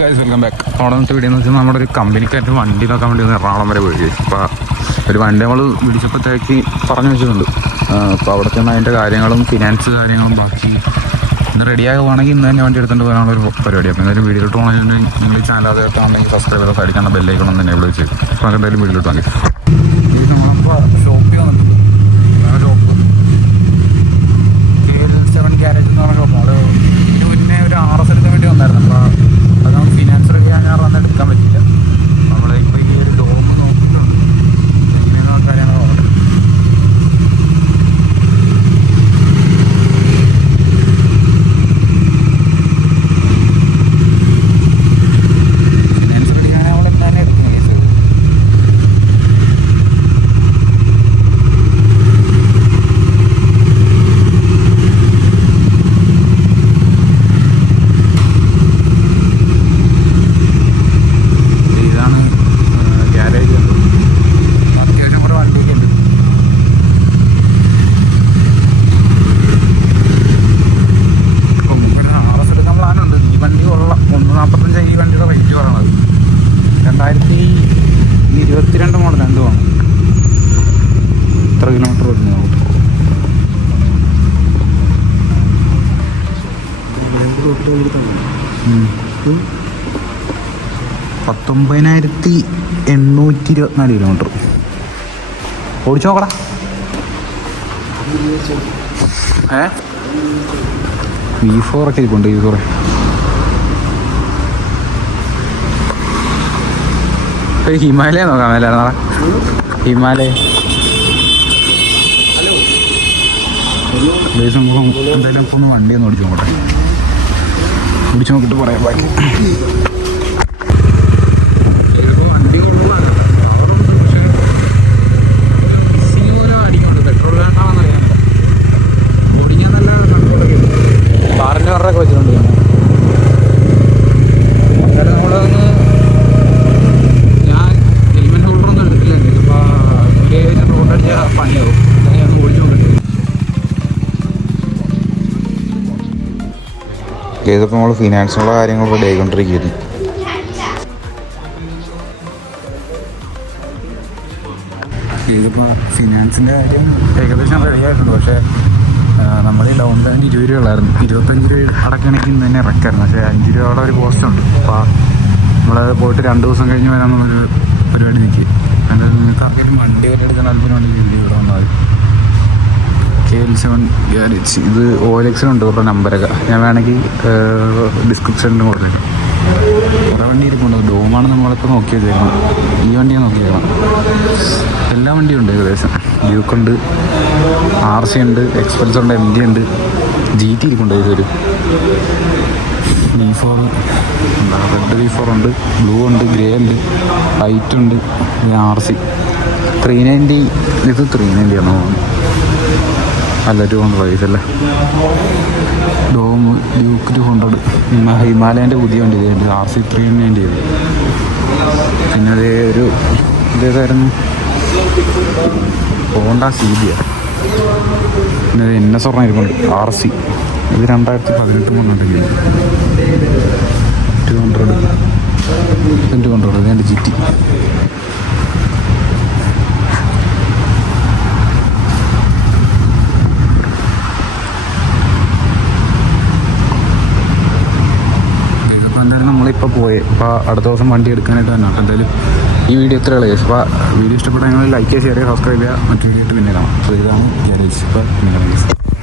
Guys welcome back അവിടെ video എന്ന് വെച്ചാൽ നമ്മുടെ ഒരു കമ്പനിക്കാരുടെ വണ്ടി നോക്കാൻ വേണ്ടി ഒന്ന് എറണാകുളം വരെ പോയി അപ്പോൾ ഒരു വണ്ടി നമ്മൾ വിളിച്ചപ്പോഴത്തേക്ക് പറഞ്ഞു വെച്ചിട്ടുണ്ട്. അപ്പോൾ അവിടെ ചെന്ന് അതിന്റെ കാര്യങ്ങളും ഫിനാൻസ് കാര്യങ്ങളും ബാക്കി ഇന്ന് റെഡിയാകുവാണെങ്കിൽ ഇന്ന് തന്നെ വണ്ടി എടുത്തുകൊണ്ട് പോകാനുള്ള ഒരു പരിപാടി. അപ്പോൾ എന്തായാലും വീഡിയോ ഇട്ട് പോകണമെങ്കിൽ നിങ്ങൾ ചാനൽ ആദ്യമായിട്ടാണെങ്കിൽ സബ്സ്ക്രൈബ് ചെയ്ത് സൈഡിൽ ബെല്ലൈക്കണം തന്നെ വിളിച്ച് അപ്പോൾ നമുക്ക് എന്തായാലും വീഡിയോ ഇട്ട് വാങ്ങി ഇത് നമ്മളിപ്പോൾ ഷോപ്പിൽ വന്നിട്ടുണ്ട് ഷോപ്പ് സെവൻ ക്യാരറ്റ് എന്ന് പറഞ്ഞ ഷോപ്പാണ് അവിടെ ഇതിന് മുന്നേ ഒരു ആർ എസ് എടുക്കാൻ വേണ്ടി വന്നായിരുന്നു അപ്പോൾ അത് നമുക്ക് ഫിനാൻസ് റെഡി ആകാൻ കാരണം എടുക്കാൻ പറ്റില്ല നമ്മൾ ഇപ്പോൾ ഈ ഒരു ഡോം നോക്കിയിട്ടുണ്ട് എങ്ങനെയാണ് കാര്യങ്ങൾ നോക്കട്ടെ ഫിനാൻസ് റെഡി ആകാൻ നമ്മൾ എന്താണ് എടുക്കുന്നത് കേസ് ഇതാണ് ഗ്യാരേജ് അത്യാവശ്യം കുറേ വണ്ടിയൊക്കെ ഉണ്ട് ഇപ്പം ഒരു ആർ എസ് എടുക്കാൻ പ്ലാനുണ്ട് ഈ വണ്ടി കൊള്ളാം ഒന്ന് നാൽപ്പത്തഞ്ച് ഈ വണ്ടിയുടെ റേറ്റ് പറയണത് രണ്ടായിരത്തി ഇരുപത്തിരണ്ട് മോഡൽ എന്തുവാണ് എത്ര കിലോമീറ്റർ വരുന്നു നമുക്ക് പത്തൊമ്പതിനായിരത്തി എണ്ണൂറ്റി ഇരുപത്തിനാല് കിലോമീറ്റർ ഓടിച്ചു നോക്കടാ. ഏ? വി ഫോർ ഒക്കെ ഇരിപ്പുണ്ട് വി ഹിമാലയ നോക്കാൻ മേലെ നാളെ ഹിമാലയ. എന്തായാലും ഒന്ന് വണ്ടി ഒന്ന് ഓടിച്ചു നോക്കട്ടെ. ഓടിച്ചു നോക്കിയിട്ട് പറയാം ബാക്കി വണ്ടി കൊള്ളാം കാറിന്റെ കറൊക്കെ വെച്ചിട്ടുണ്ട് അന്നേരം നമ്മളൊന്ന് ഞാൻ ഹെൽമെറ്റ് ഹോൾഡറൊന്നും എടുത്തില്ല അപ്പോൾ റോഡടിച്ച പണിയാവും ഞാൻ ഓടിച്ചു നോക്കട്ടെ ഇതിപ്പോൾ നമ്മൾ ഫിനാൻസിനുള്ള കാര്യങ്ങൾ റെഡി ആയിക്കൊണ്ടിരിക്കുന്നു. ഇതിപ്പോൾ ഫിനാൻസിന്റെ കാര്യം ഏകദേശം റെഡി ആയിട്ടുണ്ട്. പക്ഷേ നമ്മൾ ഈ ഡൗൺ പേയ്മെന്റ് ഇരുപത് രൂപ ഉള്ളായിരുന്നു. ഇരുപത്തഞ്ച് രൂപ അടക്കണമെങ്കിൽ ഇന്ന് തന്നെ ഇറക്കായിരുന്നു. പക്ഷേ അഞ്ച് രൂപയുടെ ഒരു പോസ്റ്റ് ഉണ്ട്. അപ്പോൾ നമ്മൾ പോയിട്ട് രണ്ട് ദിവസം കഴിഞ്ഞ് വരാമെന്നുള്ളൊരു പരിപാടി നിൽക്കി അതിന്റെ നിങ്ങൾക്ക് ആർക്കെങ്കിലും വണ്ടി വരെ എടുക്കാൻ താല്പര്യം ഉണ്ടെങ്കിൽ ഇവിടെ വന്നാൽ മതി. കെ എൽ സെവൻ ഗ്യാരേജ് ഇത് ഓ എൽ എക്സിലുണ്ട് ഇവരുടെ നമ്പരൊക്കെ ഞാൻ വേണമെങ്കിൽ ഡിസ്ക്രിപ്ഷനിൽ കൊടുത്തിട്ട് കുറേ വണ്ടി ഇരിപ്പുണ്ട്. ഡോമാണ് നമ്മളിപ്പോൾ നോക്കി വെച്ചേക്കണം ഈ വണ്ടിയാണ് നോക്കി വെക്കണം എല്ലാ വണ്ടിയും ഉണ്ട് ഏകദേശം. ഡ്യൂക്ക് ഉണ്ട് ആർ സി ഉണ്ട് എക്സ്പെൽസ് ഉണ്ട് എം ഡി ഉണ്ട് ജി ടി ഇരിക്കുന്നുണ്ട് ഇതൊരു V four red V four ഉണ്ട് ബ്ലൂ ഉണ്ട് ഗ്രേ ഉണ്ട് വൈറ്റ് ഉണ്ട് ആർ സി ത്രീ നയന്റി ഇത് ത്രീ നയന്റി ആണോ? അല്ല ടു ഹൺഡ്രഡ് ഇതല്ലേ? ഡോം ഡ്യൂക്ക് ടു ഹൺഡ്രഡ് ഹിമാലയന്റെ പുതിയ വണ്ടി ഇതുണ്ട് ആർ സി ത്രീ നയന്റി ഇത്. പിന്നെ അതേ ഒരു ഇതേതായിരുന്നു? ഹോണ്ട സി ബി പിന്നെ എൻ എസ് ഇരിപ്പുണ്ട് ആർ സി ഇത് രണ്ടായിരത്തി പതിനെട്ട് കൊണ്ടുണ്ടെങ്കിൽ ടു ഹൺഡ്രഡ് ടു ഹൺഡ്രഡ് ഇതിന്റെ ജി ടി അപ്പോൾ നമ്മളിപ്പോൾ പോയി. അപ്പോൾ അടുത്ത ദിവസം വണ്ടി എടുക്കാനായിട്ട് തന്നെ അപ്പോൾ എന്തായാലും ഈ വീഡിയോ ഇത്ര ഉള്ളത് അപ്പോൾ വീഡിയോ ഇഷ്ടപ്പെട്ടാൽ നിങ്ങൾ ലൈക്ക് ചെയ്യുക ഷെയർ ചെയ്യുക സബ്സ്ക്രൈബ് ചെയ്യുക. മറ്റു വീഡിയോ പിന്നെ കാണാം. അപ്പോൾ ഇതാണ് ഗ്യാരേജ് ഇപ്പോൾ പിന്നെ